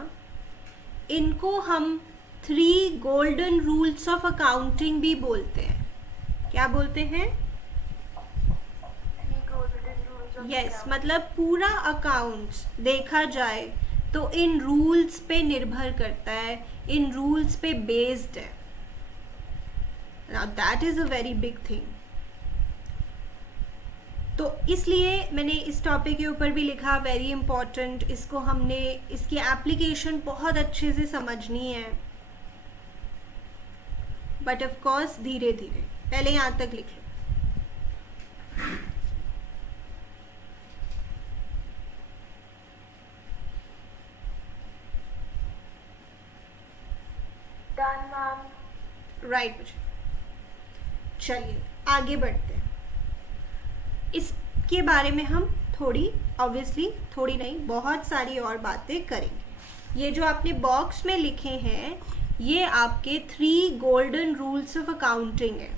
इनको हम 3 गोल्डन रूल्स ऑफ अकाउंटिंग भी बोलते हैं। क्या बोलते हैं? यस, मतलब पूरा अकाउंट्स देखा जाए तो इन रूल्स पे निर्भर करता है, इन रूल्स पे बेस्ड है. Now that is a very big thing. तो इसलिए मैंने इस टॉपिक के ऊपर भी लिखा वेरी इंपॉर्टेंट. इसको हमने, इसकी एप्लीकेशन बहुत अच्छे से समझनी है, बट ऑफ कोर्स धीरे धीरे. पहले यहाँ तक लिख लो. Done, ma'am. राइट बच्चे. चलिए आगे बढ़ते हैं. इसके बारे में हम थोड़ी, ऑब्वियसली थोड़ी नहीं, बहुत सारी और बातें करेंगे. ये जो आपने बॉक्स में लिखे हैं ये आपके 3 गोल्डन रूल्स ऑफ अकाउंटिंग है.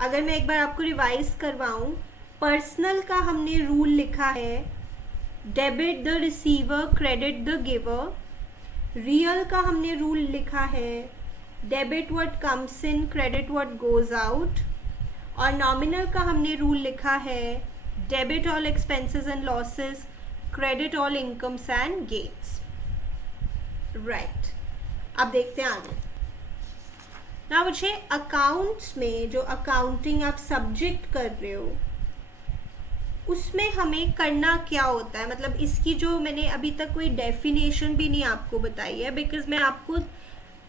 अगर मैं एक बार आपको रिवाइज करवाऊं, पर्सनल का हमने रूल लिखा है debit the receiver credit the giver. Real का हमने रूल लिखा है debit what comes in credit what goes out. और नॉमिनल का हमने रूल लिखा है debit all expenses and losses credit all incomes and gains. Right, अब देखते हैं आगे. ना मुझे अकाउंट्स में जो अकाउंटिंग आप सब्जेक्ट कर रहे हो उसमें हमें करना क्या होता है. मतलब इसकी जो मैंने अभी तक कोई डेफिनेशन भी नहीं आपको बताई है, बिकॉज मैं आपको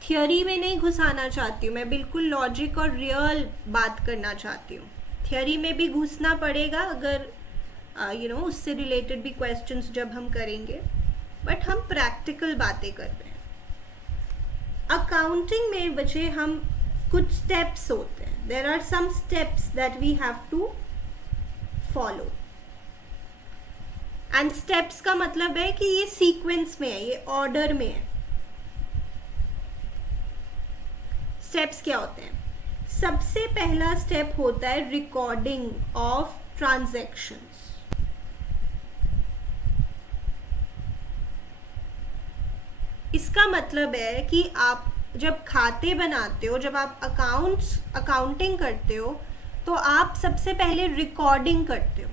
थियोरी में नहीं घुसाना चाहती हूँ. मैं बिल्कुल लॉजिक और रियल बात करना चाहती हूँ. थियोरी में भी घुसना पड़ेगा अगर उससे रिलेटेड भी क्वेश्चंस जब हम करेंगे, बट हम प्रैक्टिकल बातें कर रहे हैं. अकाउंटिंग में बच्चे हम कुछ स्टेप्स होते हैं. There are some steps that we have to follow. And steps का मतलब है कि ये सीक्वेंस में है, ये ऑर्डर में है. स्टेप्स क्या होते हैं? सबसे पहला स्टेप होता है रिकॉर्डिंग ऑफ ट्रांजैक्शंस. इसका मतलब है कि आप जब खाते बनाते हो, जब आप अकाउंटिंग करते हो, तो आप सबसे पहले रिकॉर्डिंग करते हो.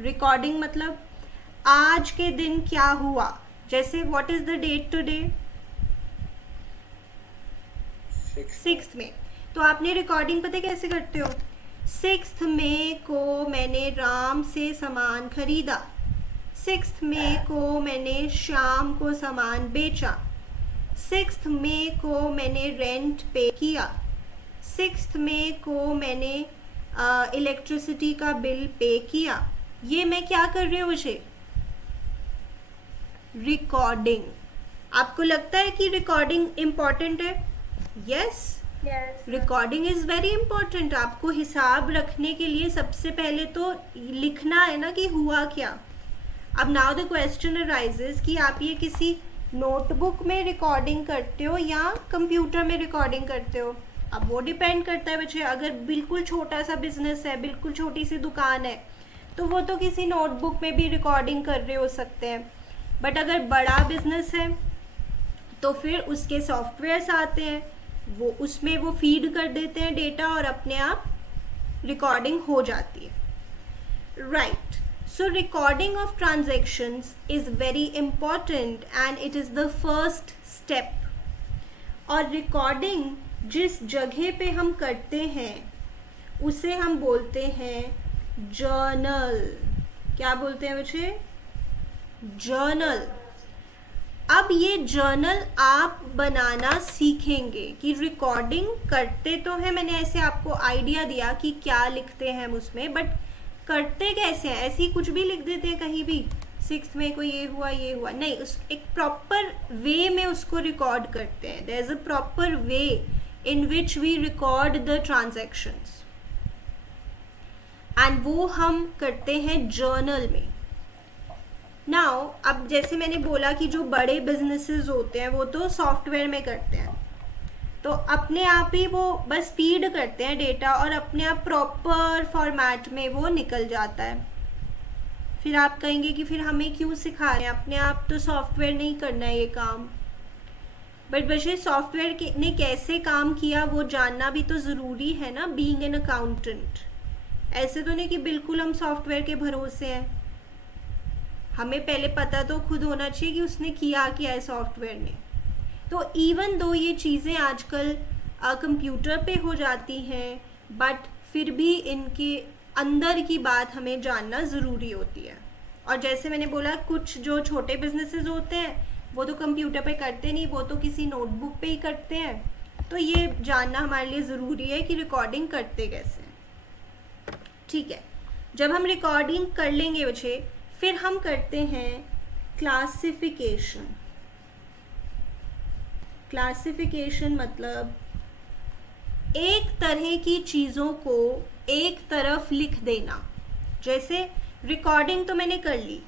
रिकॉर्डिंग मतलब आज के दिन क्या हुआ. जैसे what is the date today? 6 मई. तो आपने रिकॉर्डिंग पता कैसे करते हो? 6 मई को मैंने राम से सामान खरीदा. 6 मई को मैंने शाम को सामान बेचा. 6 मई को मैंने रेंट पे किया. 6 मई को मैंने इलेक्ट्रिसिटी का बिल पे किया. ये मैं क्या कर रही हूँ बच्चे? रिकॉर्डिंग. आपको लगता है कि रिकॉर्डिंग इम्पॉर्टेंट है? Yes, recording is very important. आपको हिसाब रखने के लिए सबसे पहले तो लिखना है ना कि हुआ क्या. अब नाउ द क्वेश्चन अराइजेस कि आप ये किसी नोटबुक में रिकॉर्डिंग करते हो या कंप्यूटर में रिकॉर्डिंग करते हो. अब वो डिपेंड करता है बच्चे. अगर बिल्कुल छोटा सा बिजनेस है, बिल्कुल छोटी सी दुकान है, तो वो तो किसी नोटबुक में भी रिकॉर्डिंग कर रहे हो सकते हैं. बट अगर बड़ा बिजनेस है तो फिर उसके सॉफ्टवेयर्स आते हैं, वो उसमें वो फीड कर देते हैं डेटा और अपने आप रिकॉर्डिंग हो जाती है. Right. So recording of transactions is very important and it is the first step. और recording जिस जगह पे हम करते हैं उसे हम बोलते हैं जर्नल. क्या बोलते हैं बच्चे? जर्नल. अब ये जर्नल आप बनाना सीखेंगे कि रिकॉर्डिंग करते तो हैं, मैंने ऐसे आपको आइडिया दिया कि क्या लिखते हैं हम उसमें, बट करते कैसे हैं? ऐसे ही कुछ भी लिख देते हैं कहीं भी. 6 मई को ये हुआ नहीं. उस एक प्रॉपर वे में उसको रिकॉर्ड करते हैं. There is a proper way in which we record the transactions and वो हम करते हैं जर्नल में. नाउ अब जैसे मैंने बोला कि जो बड़े बिजनेसेस होते हैं वो तो सॉफ्टवेयर में करते हैं, तो अपने आप ही वो बस फीड करते हैं डेटा और अपने आप प्रॉपर फॉर्मेट में वो निकल जाता है. फिर आप कहेंगे कि फिर हमें क्यों सिखा रहे हैं, अपने आप तो सॉफ्टवेयर नहीं करना है ये काम. बट बच्चे सॉफ्टवेयर ने कैसे काम किया वो जानना भी तो ज़रूरी है ना, बीइंग एन अकाउंटेंट. ऐसे तो नहीं कि बिल्कुल हम सॉफ्टवेयर के भरोसे हैं. हमें पहले पता तो खुद होना चाहिए कि उसने किया क्या है सॉफ्टवेयर ने। तो इवन दो ये चीज़ें आजकल कंप्यूटर पे हो जाती हैं, बट फिर भी इनके अंदर की बात हमें जानना ज़रूरी होती है। और जैसे मैंने बोला, कुछ जो छोटे बिजनेसेस होते हैं वो तो कंप्यूटर पे करते नहीं, वो तो किसी नोटबुक पे ही करते हैं। तो ये जानना हमारे लिए ज़रूरी है कि रिकॉर्डिंग करते कैसे हैं। ठीक है, जब हम रिकॉर्डिंग कर लेंगे बच्चे, फिर हम करते हैं क्लासिफिकेशन। क्लासिफिकेशन मतलब एक तरह की चीज़ों को एक तरफ लिख देना। जैसे रिकॉर्डिंग तो मैंने कर ली,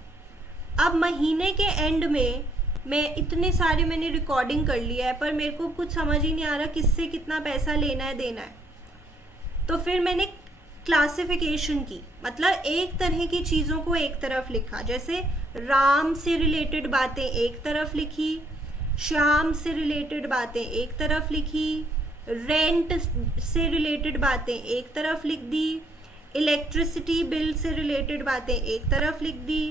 अब महीने के एंड में मैं इतने सारे मैंने रिकॉर्डिंग कर लिया है, पर मेरे को कुछ समझ ही नहीं आ रहा किससे कितना पैसा लेना है देना है। तो फिर मैंने क्लासिफिकेशन की, मतलब एक तरह की चीज़ों को एक तरफ लिखा। जैसे राम से रिलेटेड बातें एक तरफ लिखी, श्याम से रिलेटेड बातें एक तरफ लिखी, रेंट से रिलेटेड बातें एक तरफ लिख दी, इलेक्ट्रिसिटी बिल से रिलेटेड बातें एक तरफ लिख दी,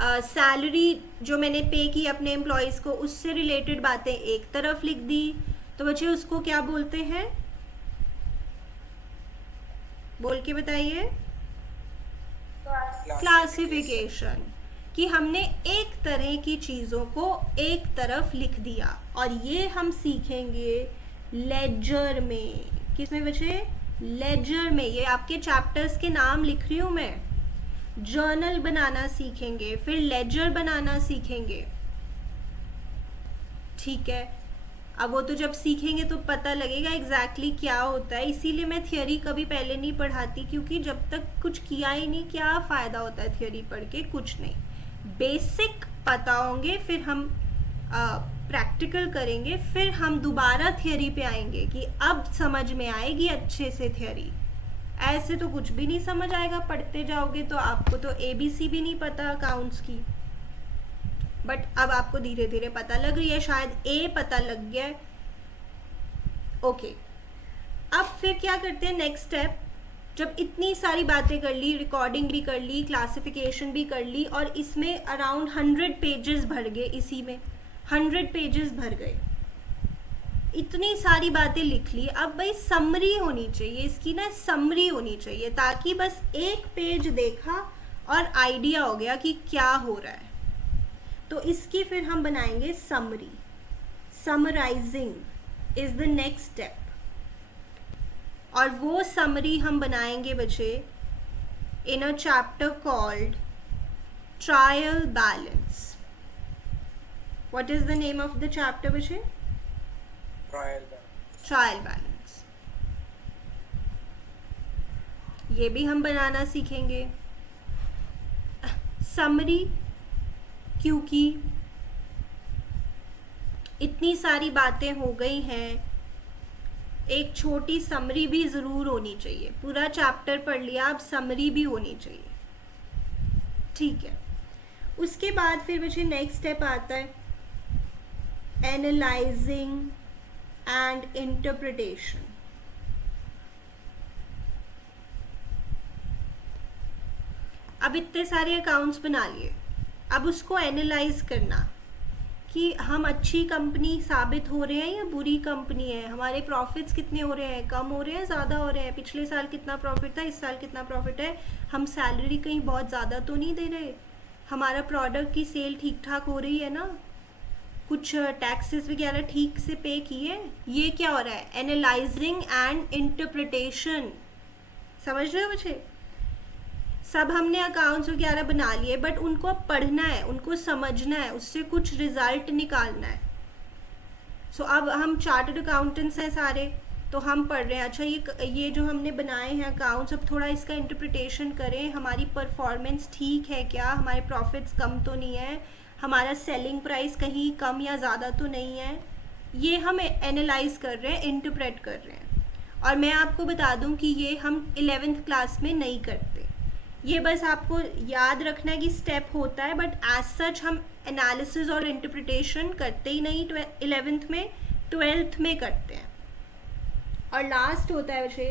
सैलरी जो मैंने पे की अपने एम्प्लॉयज़ को उससे रिलेटेड बातें एक तरफ लिख दी। तो बच्चे उसको क्या बोलते हैं, बोल के बताइए। क्लासिफिकेशन, कि हमने एक तरह की चीज़ों को एक तरफ लिख दिया। और ये हम सीखेंगे लेजर में। किसमें बच्चे? लेजर में। ये आपके चैप्टर्स के नाम लिख रही हूँ मैं। जर्नल बनाना सीखेंगे, फिर लेजर बनाना सीखेंगे। ठीक है, अब वो तो जब सीखेंगे तो पता लगेगा एग्जैक्टली क्या होता है। इसीलिए मैं थियोरी कभी पहले नहीं पढ़ाती, क्योंकि जब तक कुछ किया ही नहीं क्या फ़ायदा होता है थियोरी पढ़ के, कुछ नहीं। बेसिक पता होंगे, फिर हम प्रैक्टिकल करेंगे, फिर हम दोबारा थियोरी पे आएंगे कि अब समझ में आएगी अच्छे से थियोरी। ऐसे तो कुछ भी नहीं समझ आएगा, पढ़ते जाओगे तो आपको तो ABC भी नहीं पता अकाउंट्स की। बट अब आपको धीरे धीरे पता लग रही है, शायद A पता लग गया है। ओके, अब फिर क्या करते हैं नेक्स्ट स्टेप। जब इतनी सारी बातें कर ली, रिकॉर्डिंग भी कर ली, क्लासिफिकेशन भी कर ली, और इसमें अराउंड 100 पेजेस भर गए, इसी में 100 पेजेस भर गए। इतनी सारी बातें लिख ली, अब भाई समरी होनी चाहिए इसकी ना, समरी होनी चाहिए, ताकि बस एक पेज देखा और आइडिया हो गया कि क्या हो रहा है। तो इसकी फिर हम बनाएंगे summary. Summarizing is the next step. और वो समरी हम बनाएंगे बच्चे in a chapter called trial balance. What is the name of the chapter बच्चे? Trial balance. ये भी हम बनाना सीखेंगे। समरी, क्योंकि इतनी सारी बातें हो गई हैं, एक छोटी समरी भी ज़रूर होनी चाहिए। पूरा चैप्टर पढ़ लिया, अब समरी भी होनी चाहिए। ठीक है, उसके बाद फिर बच्चे नेक्स्ट स्टेप आता है एनालाइजिंग एंड इंटरप्रिटेशन। अब इतने सारे अकाउंट्स बना लिए, अब उसको एनालाइज करना कि हम अच्छी कंपनी साबित हो रहे हैं या बुरी कंपनी है, हमारे प्रॉफिट्स कितने हो रहे हैं, कम हो रहे हैं, ज़्यादा हो रहे हैं, पिछले साल कितना प्रॉफिट था, इस साल कितना प्रॉफिट है, हम सैलरी कहीं बहुत ज़्यादा तो नहीं दे रहे, हमारा प्रोडक्ट की सेल ठीक ठाक हो रही है ना, कुछ टैक्सेस वगैरह ठीक से पे किए। ये क्या हो रहा है? Analysing and interpretation. समझ रहे हो बच्चे? सब हमने अकाउंट्स वगैरह बना लिए, बट उनको पढ़ना है, उनको समझना है, उससे कुछ रिजल्ट निकालना है। सो अब हम चार्टर्ड अकाउंटेंट्स हैं सारे, तो हम पढ़ रहे हैं अच्छा ये जो हमने बनाए हैं अकाउंट्स, अब थोड़ा इसका इंटरप्रिटेशन करें, हमारी परफॉर्मेंस ठीक है क्या, हमारे प्रॉफिट्स कम तो नहीं है, हमारा सेलिंग प्राइस कहीं कम या ज़्यादा तो नहीं है। ये हम एनालाइज कर रहे हैं, इंटरप्रेट कर रहे हैं। और मैं आपको बता दूं कि ये हम 11th क्लास में नहीं करते, ये बस आपको याद रखना है कि स्टेप होता है, बट एज सच हम एनालिसिस और इंटरप्रिटेशन करते ही नहीं 11th में, 12th में करते हैं। और लास्ट होता है वैसे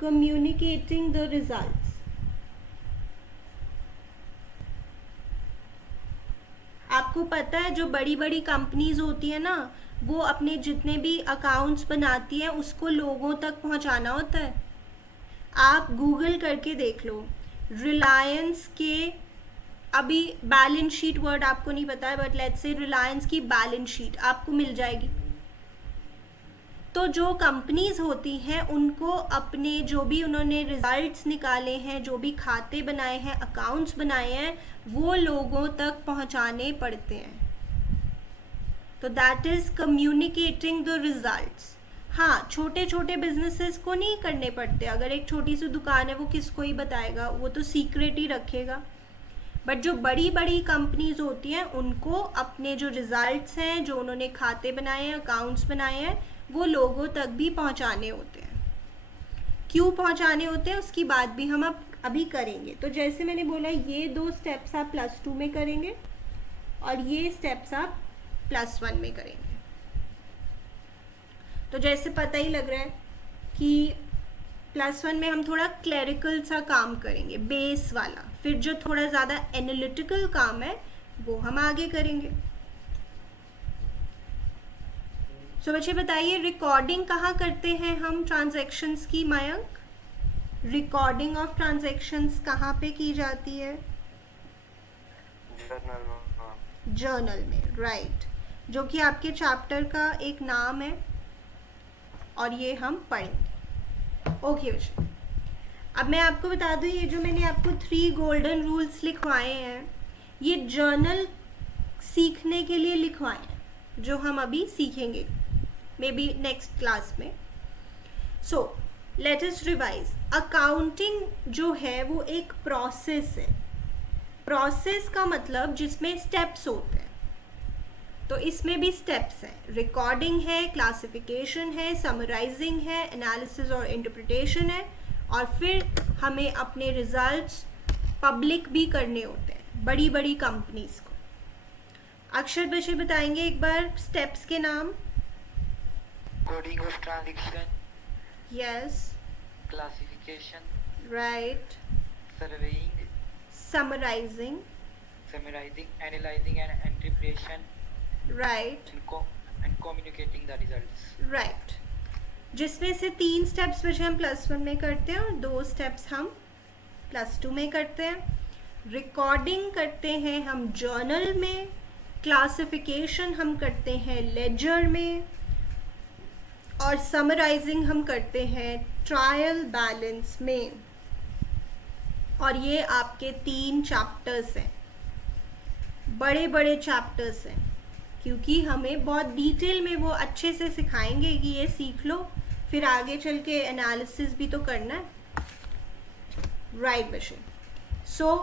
कम्युनिकेटिंग द रिजल्ट्स। आपको पता है जो बड़ी बड़ी कंपनीज होती है ना, वो अपने जितने भी अकाउंट्स बनाती है उसको लोगों तक पहुंचाना होता है। आप गूगल करके देख लो, रिलायंस के, अभी बैलेंस शीट वर्ड आपको नहीं पता है बट लेट्स से रिलायंस की बैलेंस शीट आपको मिल जाएगी। तो जो कंपनीज होती हैं उनको अपने जो भी उन्होंने रिजल्ट्स निकाले हैं, जो भी खाते बनाए हैं, अकाउंट्स बनाए हैं, वो लोगों तक पहुंचाने पड़ते हैं। तो that is communicating the results. हाँ, छोटे छोटे बिजनेसेस को नहीं करने पड़ते। अगर एक छोटी सी दुकान है वो किसको ही बताएगा, वो तो सीक्रेट ही रखेगा। बट जो बड़ी बड़ी कंपनीज होती हैं उनको अपने जो रिजल्ट्स हैं, जो उन्होंने खाते बनाए हैं, अकाउंट्स बनाए हैं, वो लोगों तक भी पहुंचाने होते हैं। क्यों पहुंचाने होते हैं उसकी बात भी हम अभी करेंगे। तो जैसे मैंने बोला, ये 2 स्टेप्स आप +2 में करेंगे और ये स्टेप्स आप +1 में करेंगे। तो जैसे पता ही लग रहा है कि +1 में हम थोड़ा क्लरिकल सा काम करेंगे, बेस वाला। फिर जो थोड़ा ज़्यादा एनालिटिकल काम है वो हम आगे करेंगे। सो बच्चे बताइए, रिकॉर्डिंग कहाँ करते हैं हम ट्रांजैक्शंस की? मयंक, रिकॉर्डिंग ऑफ ट्रांजैक्शंस कहाँ पे की जाती है? जर्नल में, राइट, जो कि आपके चैप्टर का एक नाम है और ये हम पढ़ेंगे। ओके बच्चे, अब मैं आपको बता दूं, ये जो मैंने आपको 3 गोल्डन रूल्स लिखवाए हैं, ये जर्नल सीखने के लिए लिखवाए हैं, जो हम अभी सीखेंगे मे बी नेक्स्ट क्लास में। So let us revise. Accounting जो है वो एक प्रोसेस है। प्रोसेस का मतलब जिसमें स्टेप्स होते हैं, तो इसमें भी स्टेप्स हैं। रिकॉर्डिंग है, क्लासिफिकेशन है, समराइजिंग है, एनालिसिस और इंटरप्रिटेशन है, और फिर हमें अपने रिजल्ट्स पब्लिक भी करने होते हैं बड़ी बड़ी कंपनीज को। अक्षर बच्चे बताएंगे एक बार स्टेप्स के नाम। Coding of transaction, yes, classification, right, surveying, summarizing, summarizing, analyzing and interpretation, right, and communicating the results. Right. जिसमें से 3 स्टेप्स बचे हम +1 में करते हैं और 2 स्टेप्स हम +2 में करते हैं। रिकॉर्डिंग करते हैं हम जर्नल में, क्लासिफिकेशन हम करते हैं लेजर में, और समराइजिंग हम करते हैं ट्रायल बैलेंस में। और ये आपके 3 चैप्टर्स हैं, बड़े बड़े चैप्टर्स हैं, क्योंकि हमें बहुत डिटेल में वो अच्छे से सिखाएंगे कि ये सीख लो, फिर आगे चल के एनालिसिस भी तो करना है, राइट बच्चे। सो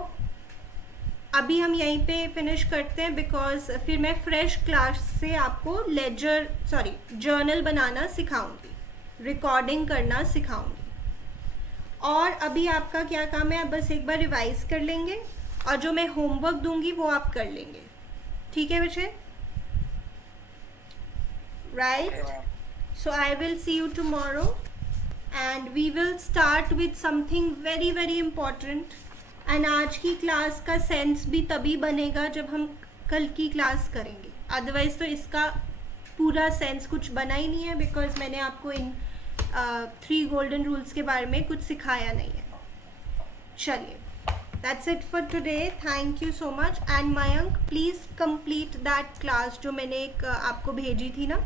अभी हम यहीं पे फिनिश करते हैं, बिकॉज फिर मैं फ्रेश क्लास से आपको जर्नल बनाना सिखाऊंगी, रिकॉर्डिंग करना सिखाऊंगी। और अभी आपका क्या काम है, आप बस एक बार रिवाइज कर लेंगे और जो मैं होमवर्क दूंगी वो आप कर लेंगे, ठीक है बच्चे? Right. So I will see you tomorrow and we will start with something very very important। and आज की क्लास का सेंस भी तभी बनेगा जब हम कल की क्लास करेंगे, अदरवाइज तो इसका पूरा सेंस कुछ बना ही नहीं है, बिकॉज मैंने आपको इन 3 गोल्डन रूल्स के बारे में कुछ सिखाया नहीं है। चलिए, that's it for today, thank you so much। and Mayank, please complete that class जो मैंने एक आपको भेजी थी ना।